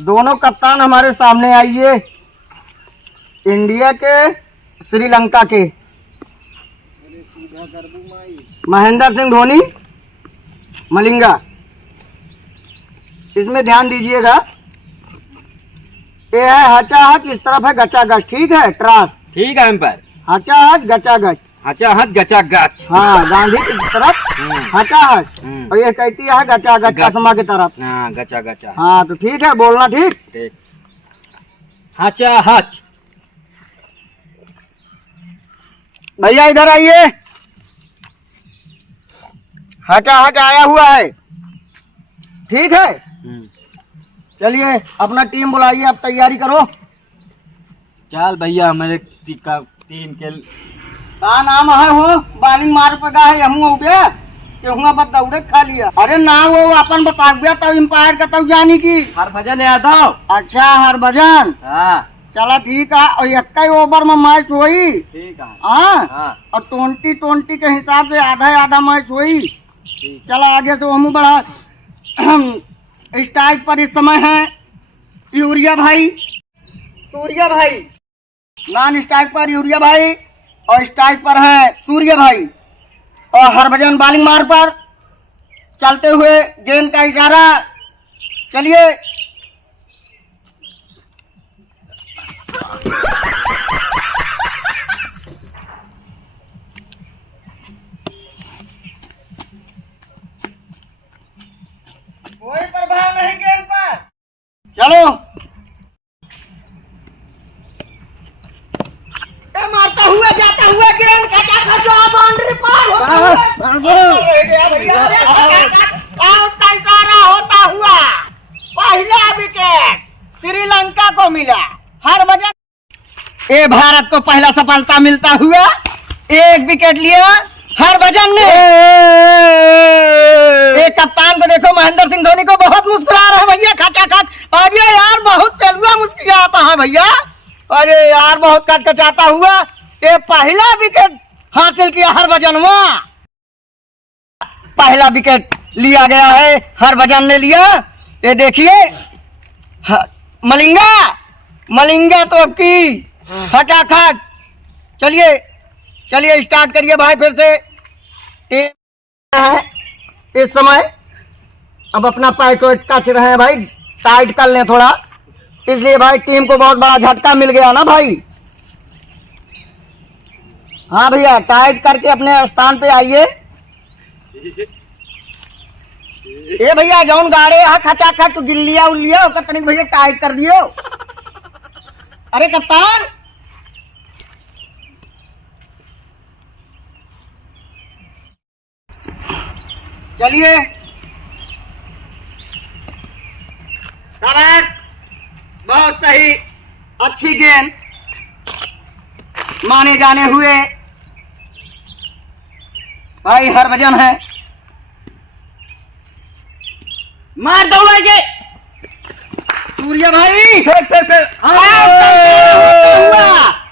दोनों कप्तान हमारे सामने आइए। इंडिया के, श्रीलंका के। महेंद्र सिंह धोनी, मलिंगा। इसमें ध्यान दीजिएगा। ये है हचा हच, इस तरफ है गचा गच। ठीक है ट्रास? ठीक है एम्पायर। हचा हच गचा गच। हचा हच गचा गच। हाँ, गांधी की तरफ हचा हच और ये कहती है गचा गच चश्मा की तरफ। हाँ, गचा गचा। हाँ तो ठीक है, बोलना ठीक। ठीक। हचा हच। भैया इधर आइए। हचा हच आया हुआ है। ठीक है, चलिए अपना टीम बुलाइए, अब तैयारी करो। चल भैया, मेरे टीम के का नाम है हो? बालिंग मार पगा है हमू उबे के हुआ बत दौड़े खा लिया। अरे ना वो अपन बता गया तब एम्पायर का तब जानी की। हरभजन यादव। अच्छा हरभजन। हाँ चला ठीक है। और 21 ओवर में मैच हुई। ठीक है। हाँ, और 20-20 के हिसाब से आधा आधा मैच हुई। चला आगे से हम बड़ा स्ट्राइक पर इस समय है यूरिया भाई, सूर्या भाई। नॉन स्ट्राइक पर यूरिया भाई और स्ट्राइक पर है सूर्य भाई। और हरभजन बॉलिंग मार पर चलते हुए गेंद का इशारा। चलिए कोई प्रभाव नहीं गेंद पर। चलो मारता हुआ जाता हुआ गेंद खचा बाउंड्री पार आउट का इशारा होता हुआ पहला विकेट श्रीलंका को मिला। हरभजन ए भारत को पहला सफलता मिलता हुआ एक विकेट लिया हरभजन ने। एक कप्तान को देखो, महेंद्र सिंह धोनी को बहुत मुस्कुरा रहा है भैया, खचा खच। अरे यार बहुत तेलुआ मुस्कुराता है भैया। अरे यार बहुत कचकचाता हुआ ये पहला विकेट हासिल किया हरभजन। वहां पहला विकेट लिया गया है, हरभजन ने लिया। ये देखिए मलिंगा तो अब की खटाखट। चलिए चलिए स्टार्ट करिए भाई फिर से। इस समय अब अपना पैक कच रहे हैं भाई, टाइट कर लें थोड़ा, इसलिए भाई टीम को बहुत बड़ा झटका मिल गया ना भाई। हाँ भैया टाइट करके अपने स्थान पे आइए। ये भैया जौन गाड़े है खचा खच गिल्लिया उल्लिया तनिक भैया टाइट कर दियो। अरे कप्तान चलिए। बहुत सही, अच्छी गेंद माने जाने हुए भाई हरभजन है। मार दौड़ेंगे सूर्य भाई।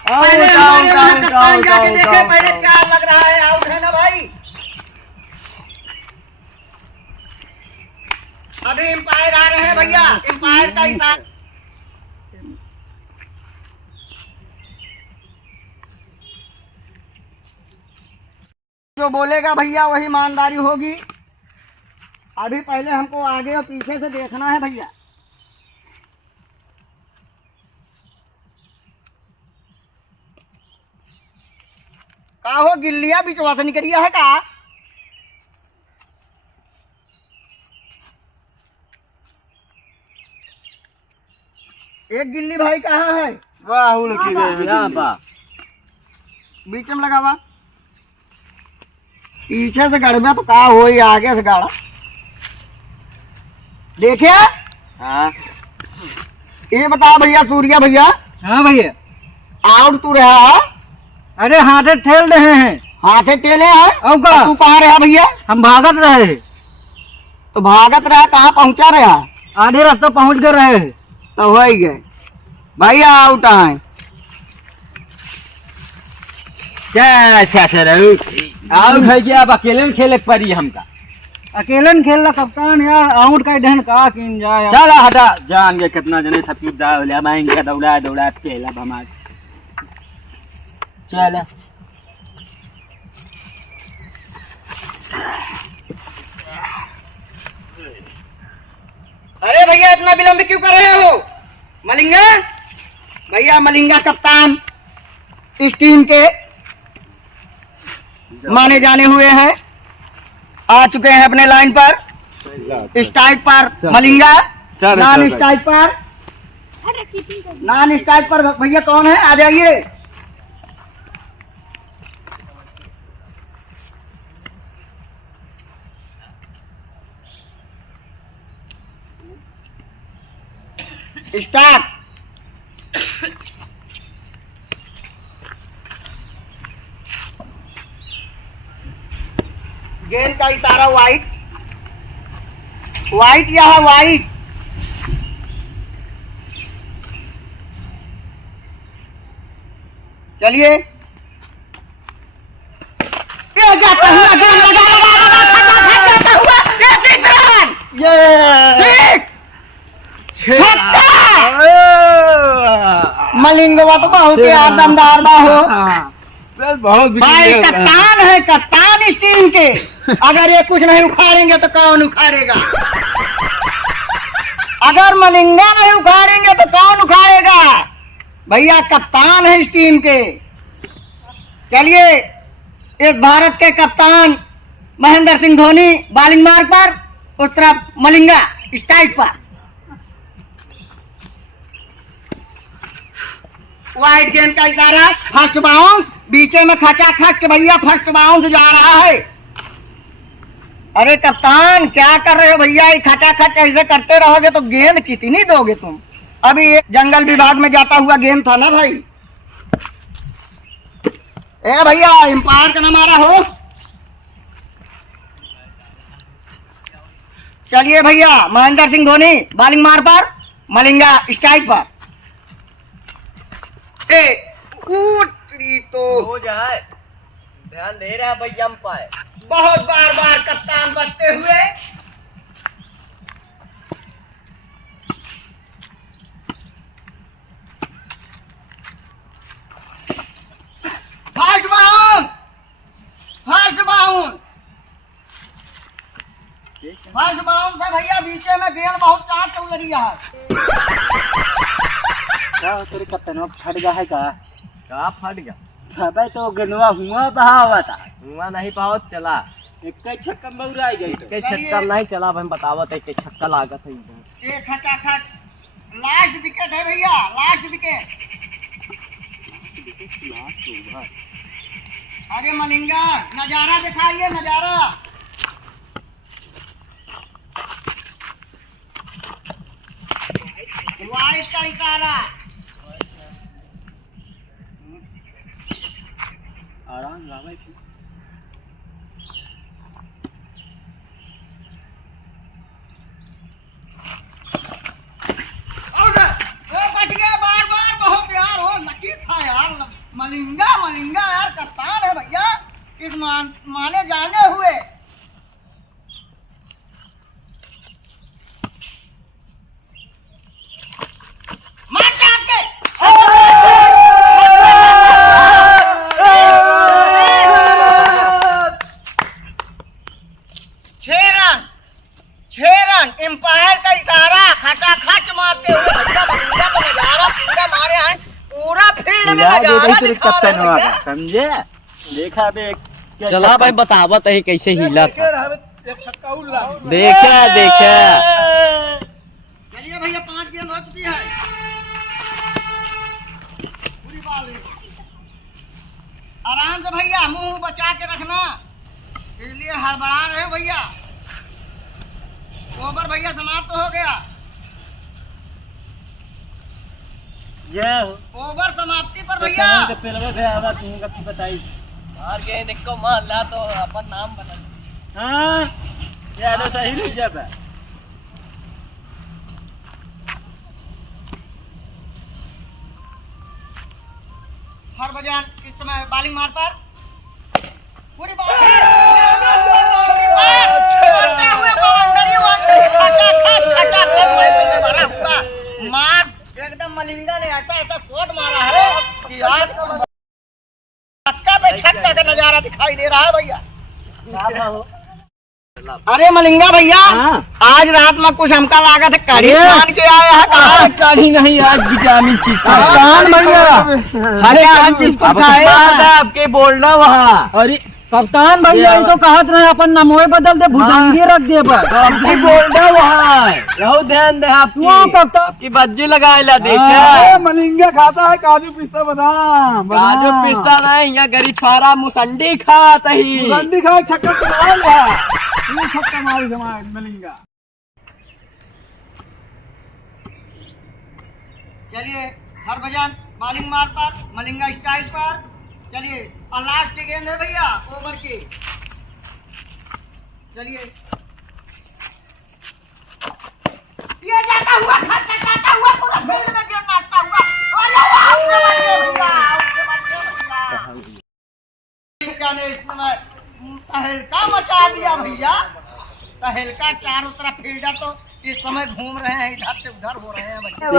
पहले हमारे वहाँ कप्तान जाके देखे पहले क्या लग रहा है, आउट है ना भाई। अभी एम्पायर आ रहे हैं भैया, एम्पायर का इशारा। जो बोलेगा भैया वही ईमानदारी होगी। अभी पहले हमको आगे और पीछे से देखना है भैया। का हो गिल्लिया बिचवा से निकलिया है का? एक गिल्ली भाई कहाँ है? बीच में लगा हुआ। पीछे से गड़बा तो कहा हो, आगे से गाड़ा देखिए। हाँ ये बता भैया सूर्या भैया। हाँ भैया आउट तू रहा है। अरे हाथे ठेल रहे हैं। हाथे टेले है अब का? तू कहाँ रहा भैया? हम भागत रहे। तो भागत रहा कहाँ पहुँचा रहा? आधे रास्ता पहुंच गए रहे तो हो ही गए भैया, आउट आए। क्या आउट है गया। अब अकेले में खेले पड़ी हमका। अकेलन खेल ला कप्तान यार, आउट का ढन का किन जाए यार। चल हटा, जान के कितना जने सब दौड़ा माएंगे, दौड़ा दौड़ा खेला भमा। चल अरे भैया इतना विलंब क्यों कर रहे हो? मलिंगा भैया, मलिंगा कप्तान इस टीम के माने जाने हुए हैं, आ चुके हैं अपने लाइन पर। स्ट्राइक पर मलिंगा, नॉन स्ट्राइक पर, नॉन स्ट्राइक पर भैया कौन है? आ जाइए। स्टार्ट। गेंद का इशारा वाइट, वाइट यहाँ वाइट। चलिए, ये जाता हुआ गेंद लगा जाता हुआ, ये सिक्स रन, ये छक्का। मलिंगवा तो बहुत ही आदमदार बा हो बहुत भाई, कप्तान है, कप्तान इस टीम के। अगर ये कुछ नहीं उखाड़ेंगे तो कौन उखाड़ेगा? अगर मलिंगा नहीं उखाड़ेंगे तो कौन उखाड़ेगा? भैया कप्तान है इस टीम के। चलिए, इस भारत के कप्तान महेंद्र सिंह धोनी बॉलिंग मार्ग पर, उस तरफ मलिंगा स्ट्राइक पर। वाइड गेंद का इशारा, फर्स्ट बाउंस, बीचे में खचा खच भैया, फर्स्ट बाउंस जा रहा है। अरे कप्तान क्या कर रहे हो भैया? ये खचा खच ऐसे करते रहोगे तो गेंद कितनी दोगे तुम? अभी एक जंगल विभाग में जाता हुआ गेंद था ना भाई। ए भैया, एम्पायर का नाम आ रहा हो। चलिए भैया, महेंद्र सिंह धोनी बॉलिंग मार पर, मलिंगा स्ट्राइक पर। तो हो जाए, ध्यान दे रहा है भैया अंपायर। बहुत बार बार कप्तान बचते हुए। First bound, first bound, first bound से भैया बीचे में गेंद बहुत चार चल रही है। क्या तेरे कप्तान फट गया है का फट गया? अबे तो गनवा हुआ बहावा था, हुआ नहीं पाओ चला। एक छक्का में उड़ाई गई, एक छक्का नहीं चला। भाई बतावत है कि छक्का लागत है। एक खचाखच लास्ट विकेट है भैया, लास्ट विकेट। अरे मलिंगा, नजारा दिखाइए, नजारा। वाइट का इशारा, आराम लावे बच गया बार बार, बहुत यार वो लकी था यार। मलिंगा, मलिंगा यार कप्तान है भैया, इस माने जाने हुए। मार चाप के, छह रन, एम्पायर का इशारा, खचा खच मारते हुए भैया मलिंगा का नजारा पूरा मारे हैं, पूरा फील्ड में नजारा दिखा रहे हैं भैया। समझे? देखा देख, चला भाई बतावत है कैसे हिला था। देखा देखा। चलिए भैया, 5 गेंद हो चुकी है। पूरी बाल आराम से भैया, मुंह बचा के रखना, इसलिए हड़बड़ा रहे हो भैया। ओवर भैया समाप्त हो गया। ओवर समाप्ति पर भैया। और के देखो मान ला तो अपन नाम बना। हाँ, यार सही नहीं जाता। हरभजन इस समय बॉलिंग मार पर, पूरी बॉल भरा हुआ मार एकदम मलिंगा ने ऐसा ऐसा शॉट मारा है कि आज छक्का पे छक्का का नजारा दिखाई दे रहा है भैया। अरे मलिंगा भैया, आज रात में कुछ हमका लागत है कढ़ी छान के आया है। कढ़ी नहीं, आज विटामिन चीज कप्तान भैया, अरे हम जिसको खाए आपके बोलना वहाँ। अरे कप्तान भैया, ये तो कहत रहे अपन नमोए बदल दे, भुजंगी रख दे पर आपकी बोलना वहाँ रहो, ध्यान दे आपकी कप्तान आपकी बज्जी लगाए ला देखे। मलिंगा खाता है काजू पिस्ता बादाम, काजू पिस्ता नहीं, यहाँ गरी छुआरा मुसंडी खाता ही खा छक्का छक्का मारी समाज मलिंगा। चलिए हरभजन बॉलिंग मार पर, मलिंगा स्ट्राइक पर। चलिए और लास्ट गेंद है भैया ओवर की। चलिए ये जाता हुआ पूरा फील्ड में गेंद मारता हुआ। अरे बाप रे भैया, उसके बाद भैया ने इसमें तहलका मचा दिया भैया। तहलका चारों तरफ फील्डर तो इस समय घूम रहे हैं, इधर से उधर हो रहे हैं भैया।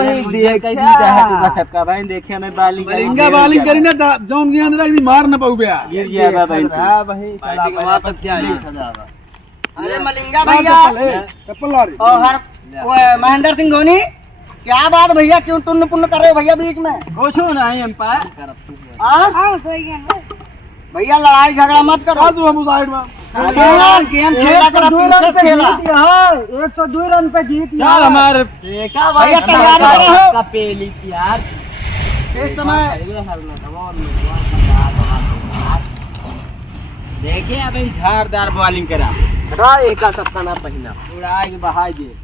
भाई देखे मैं बालिंग मलिंगा बालिंग करी ना जौन के अंदर मार न पाऊ बया गिर गया भाई। अरे मलिंगा भैया और हर महेंद्र सिंह धोनी, क्या बात भैया, क्यों टुन्न पुन्न कर रहे हो भैया बीच में? कुछ नहीं एम्पायर भैया लड़ाई झगड़ा मत करो। तू हम साइड में यार गेम खेला कर पीछे से खेला। 102 रन पे जीत यार हमारे भैया तैयारी करो हो। पेली यार इस समय देखिए अब धारदार बॉलिंग करा एक का सपना पहना उड़ाई बहाई दे।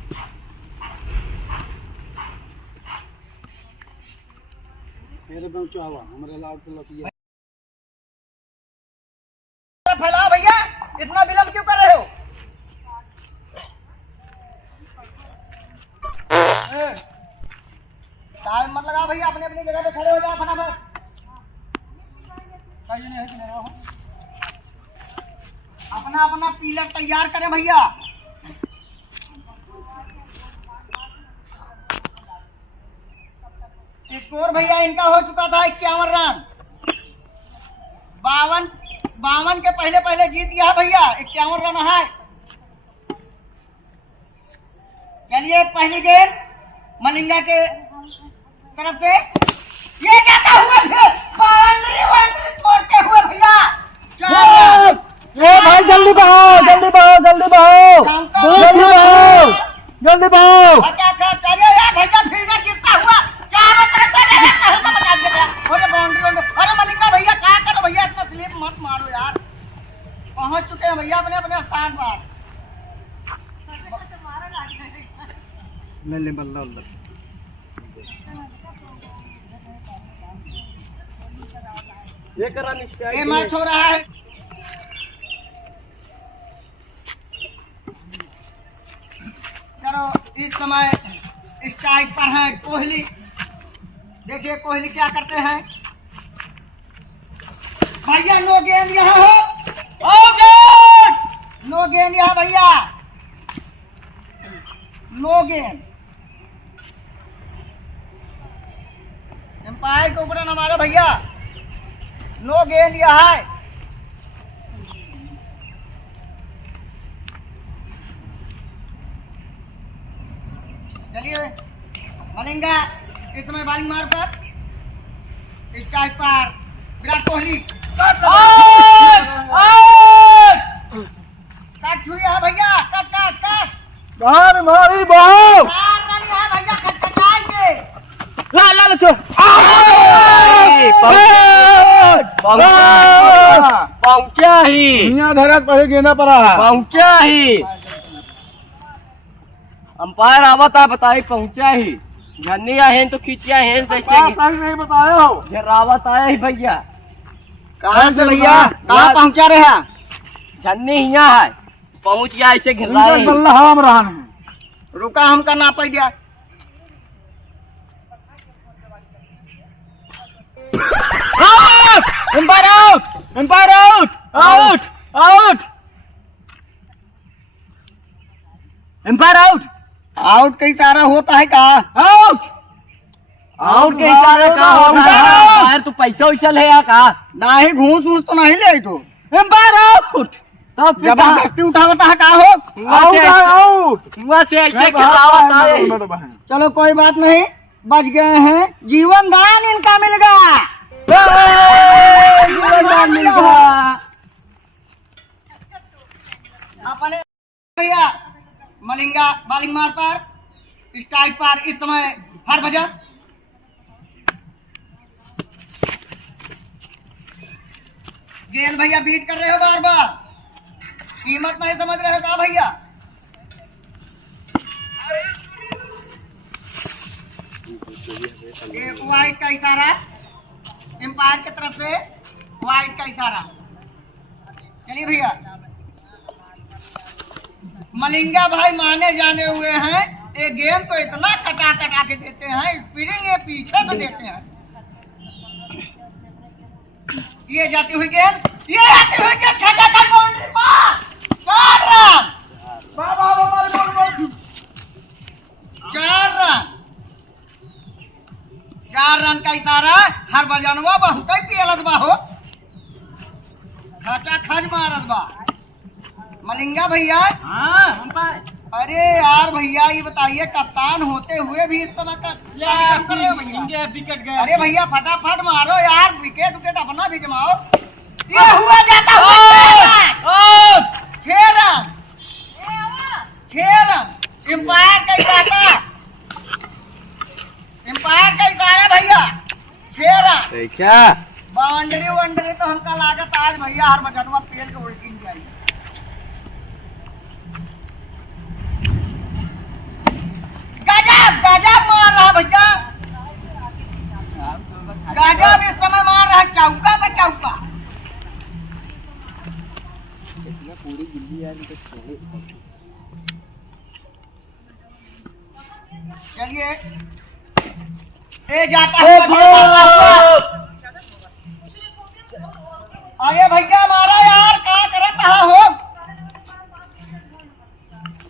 फैलाओ भैया, इतना विलंब क्यों कर रहे हो? टाइम मत लगाओ भैया, अपनी अपनी जगह पे खड़े हो जाओ फटाफट। अपना अपना पिलर तैयार करें भैया। स्कोर भैया इनका हो चुका था 51 रन। 52 के पहले पहले जीत गया है भैया, 51 रन है। चलिए पहली गेंद मलिंगा के तरफ से, ये जाता हुआ फिर बाउंड्री तोड़ते हुए भैया। भाई जल्दी बहाओ जल्दी बहाओ जल्दी बहाओ जल्दी बहाओ जल्दी बहाओ। चलिए यार भैया, फील्डर गिरता हुआ चारों तरफ बाउंड्री। अरे मलिंगा भैया क्या करो भैया, इतना स्लिप मत मारो यार। पहुंच चुके हैं भैया अपने अपने स्थान पर। ले बल्ला बल्ला ये मैच हो रहा है। चलो इस समय स्ट्राइक पर है कोहली। देखिए कोहली क्या करते हैं भैया। नो गेंद यहाँ हो, नो गेंद यहाँ भैया, नो गेंद। एम्पायर के ऊपर न मारो भैया, नो गेंद यहाँ है। चलिए मलिंगा इस समय बॉलिंग मार पर, स्ट्राइक पर विराट कोहली। कट हुई है भैया, कट कट कट मारी बहाओ 4 रन है भैया, खटखटाएंगे। पहुंचा ही धरत पहले गेंदा पड़ा है। पहुंचा ही अंपायर आवता बताई पहुंचा ही झन्निया है तो खींचिया है नहीं बताया हो। रावत आया ही भैया। कहाँ से भैया, कहाँ पहुँचा रहे हैं? झन्नी यहाँ है, पहुंच गया ऐसे घिरा बल्ला हम रहा है। रुका हमका ना पड़ गया। Umpire out, umpire out, out, out, umpire out. Out का इशारा होता है का? आउट आउट के इशारे का होता है यार, तू पैसा वैसा ले या का? नहीं, घूस घूस तो नहीं ले तो एम्पायर आउट। तब जबरदस्ती उठावता है का हो? आउट हुआ से ऐसे खिलावत है। चलो कोई बात नहीं, बच गए हैं। जीवन दान इनका मिल गया। जीवन मिल गया। अपने भैया मलिंगा बॉलिंग मार पर, स्ट्राइक पर इस समय हरभजन। गेंद भैया बीट कर रहे हो बार बार, कीमत नहीं समझ रहे हो का भैया? ये वाइड का इशारा, एम्पायर की तरफ से वाइड का इशारा। चलिए भैया, मलिंगा भाई माने जाने हुए हैं। ये गेंद तो इतना कटा कटा के देते हैं, स्पिनिंग ये पीछे से देते हैं। ये जाती हुई गेंद, ये आती हुई गेंद, छक्का का बाउंड्री पार, 4 रन। 4 रन, 4 रन का इशारा। हरभजनवा बहुत ही पियलत बा हो, खचा खच मारत बा मलिंगा भैया। अरे यार भैया, ये बताइए कप्तान होते हुए भी इस तरह का कर रहे हो भैया? विकेट गए। अरे भैया फटाफट मारो यार, विकेट विकेट अपना भी जमाओ। ये हुआ जाता हुआ 6 रन, 6 रन। एम्पायर का इशारा, एम्पायर का इशारा भैया, 6 रन। क्या बाउंड्री वाउंड्री तो हमका लागत आज भैया हरभजनवा पेल के उल्टी जाएगी। गजब गजब मार रहा भैया, गजब इस समय मार रहा, चौका पे चौका। चलिए, ए जाता हुआ, अरे भैया मारा यार, क्या करता हो?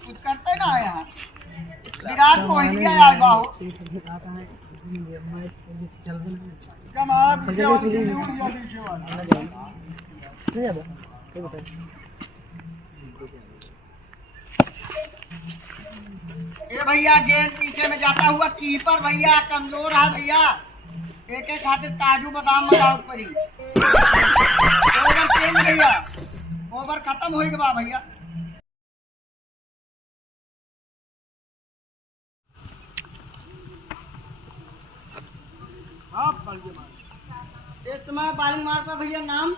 कुछ करते ना यार, विराट कोहली आया बाहु। ये भैया गेंद पीछे में जाता हुआ, कीपर भैया कमजोर है भैया, एक एक खातिर काजू बादाम मंगाओ परी। ओवर चेंज भैया, ओवर खत्म हो गया भैया। इस समय बॉलिंग मार पर भैया नाम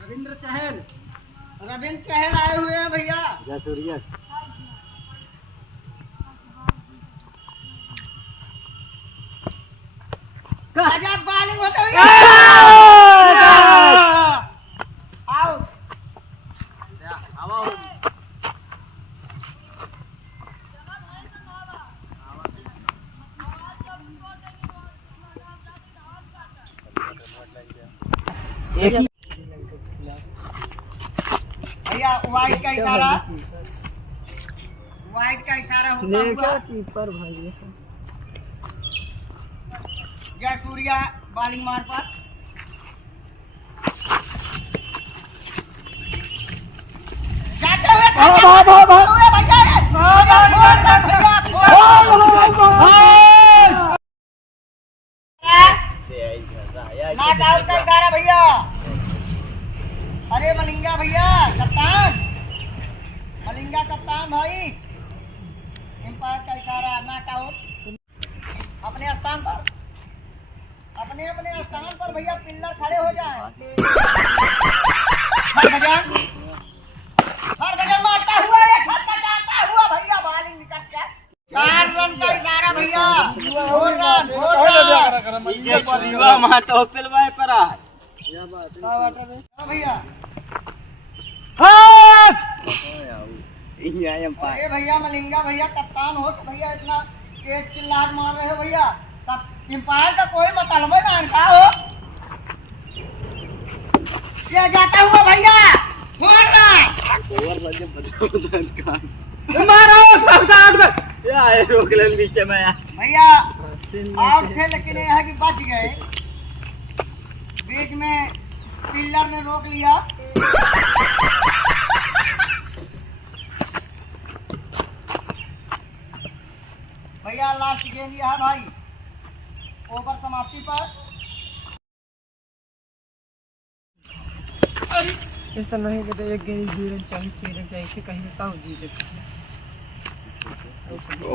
रविंद्र चहल, रविंद्र चहल आए हुए हैं भैया। गजब बॉलिंग होते हुए आउट। भैया वाइड का इशारा, वाइड का इशारा होता हुआ कीपर भाई जय सूर्या बॉलिंग मार पर। जाते हुए नॉट आउट का इशारा भैया। अरे मलिंगा भैया कप्तान, मलिंगा कप्तान भाई, एम्पायर का इशारा, नॉट आउट। अपने स्थान पर, अपने अपने स्थान पर भैया पिल्लर खड़े हो जाएं। हरभजन मारता हुआ, एक छक्का जाता हुआ भैया, बॉलिंग निकल गया। 4 रन का इशारा भैया, 4 रन, 4 रन। भैया अरे भैया मलिंगा भैया कप्तान हो तो भैया इतना तेज चिल्लाहट मार रहे हो भैया, तब एम्पायर का कोई मतलब ना इनका हो। ये जाता हुआ भैया मारो रोक ले नीचे में यार। भैया आउट थे, लेकिन ये है कि बच गए, बीच में पिलर ने रोक लिया। भैया लास्ट गेंद यह है भाई, ओवर समाप्ति पर। ऐसा नहीं कहते एक गेंद 2 रन चाहिए 3 रन चाहिए ऐसे कहीं रहता हूँ जीते।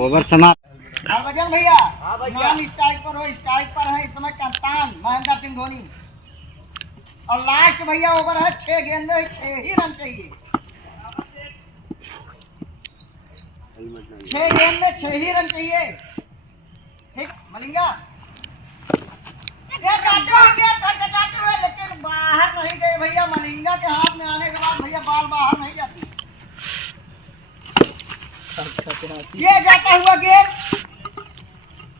ओवर समाप्त। हरभजन भैया नाम स्ट्राइक पर हो, स्ट्राइक पर है इस समय कप्तान महेंद्र सिंह धोनी। और लास्ट भैया ओवर है, 6 गेंद में 6 ही रन चाहिए। 6 गेंद में 6 ही रन चाहिए। ठीक मलिंगा ये जाते हुए लेकिन बाहर नहीं गए भैया। मलिंगा के हाथ में आने के बाद भैया बाल बाहर नहीं जाती। ये जाता हुआ गेंद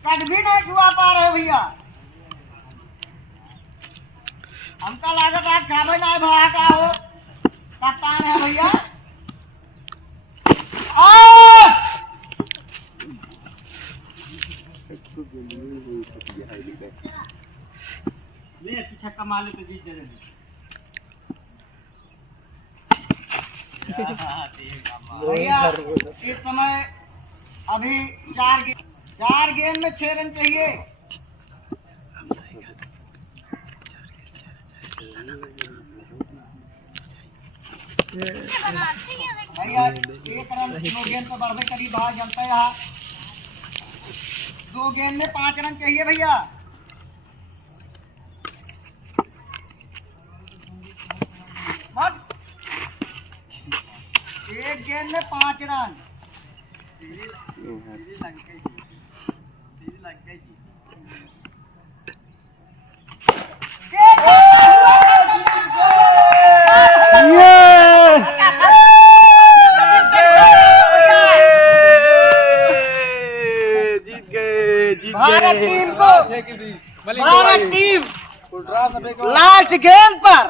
कट भी नहीं छुआ पा रहे भैया। हमका लागत आज खाबे नहीं भागा का हो, कप्तान है भैया। छक्का मार ले तो जीत जाएंगे। भैया इस समय अभी 4 गेंद में 6 रन चाहिए। भैया 1 रन 2 गेंद पे बढ़ने करीब बाहर जमता है यहाँ। 2 गेंद में 5 रन चाहिए भैया। एक गेंद में 5 रन। भारत टीम को, भारत टीम लास्ट गेंद पर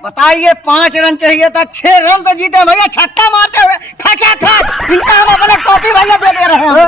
बताइए 5 रन चाहिए था, 6 रन तो जीते भैया। छक्का मारते हुए खचा खच इनका हम अपने टॉपी भैया दे रहे हैं।